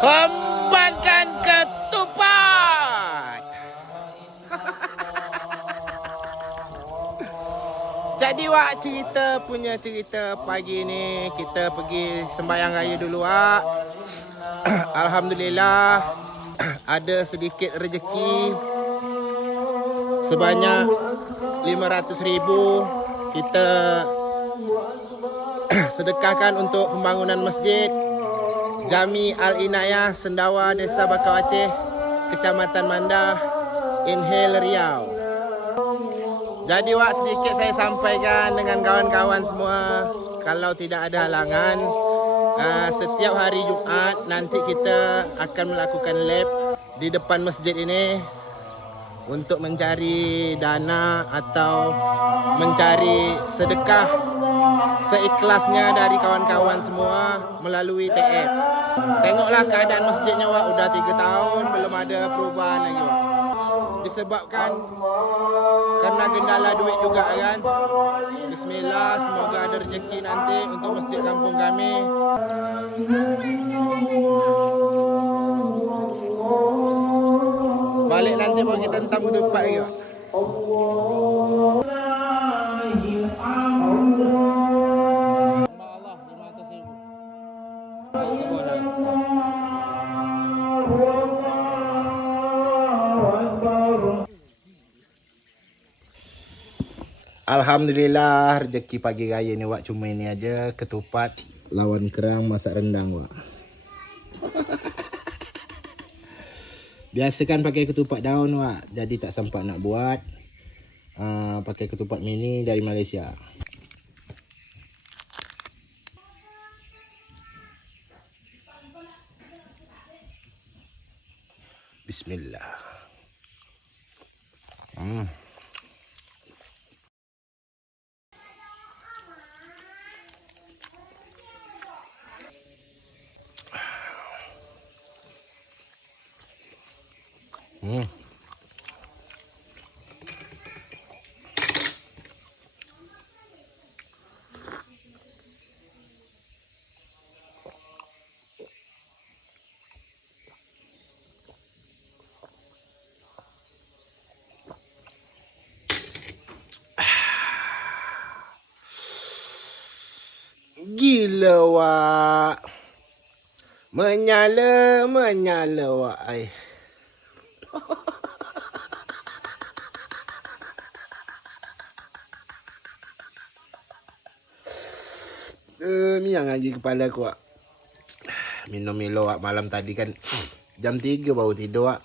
Hembankan ketupat. Jadi Wak, cerita pagi ni kita pergi sembahyang raya dulu Wak. Alhamdulillah ada sedikit rezeki sebanyak 500,000 kita sedekahkan untuk pembangunan masjid Jami Al-Inayah Sendawa Desa Bakau Aceh, Kecamatan Mandah, Inhale Riau. Jadi Wak, sedikit saya sampaikan dengan kawan-kawan semua, kalau tidak ada halangan, setiap hari Jumaat nanti kita akan melakukan lab di depan masjid ini untuk mencari dana atau mencari sedekah seikhlasnya dari kawan-kawan semua melalui TF. Tengoklah keadaan masjidnya Wak, udah 3 tahun belum ada perubahan lagi Wak. Disebabkan karena gendala duit juga kan. Bismillah, semoga ada rezeki nanti untuk masjid kampung kami. Balik nanti baru kita hentam ketupat lagi Wak. Alhamdulillah rezeki pagi raya ni Wak, cuma ini aja, ketupat lawan kerang masak rendang Wak. Biasa kan pakai ketupat daun Wak, jadi tak sempat nak buat. Pakai ketupat mini dari Malaysia. Bismillah. Gila Wak. Menyala Wak. Miang lagi kepala aku Wak. Minum Milo Wak, malam tadi kan jam 3 baru tidur Wak.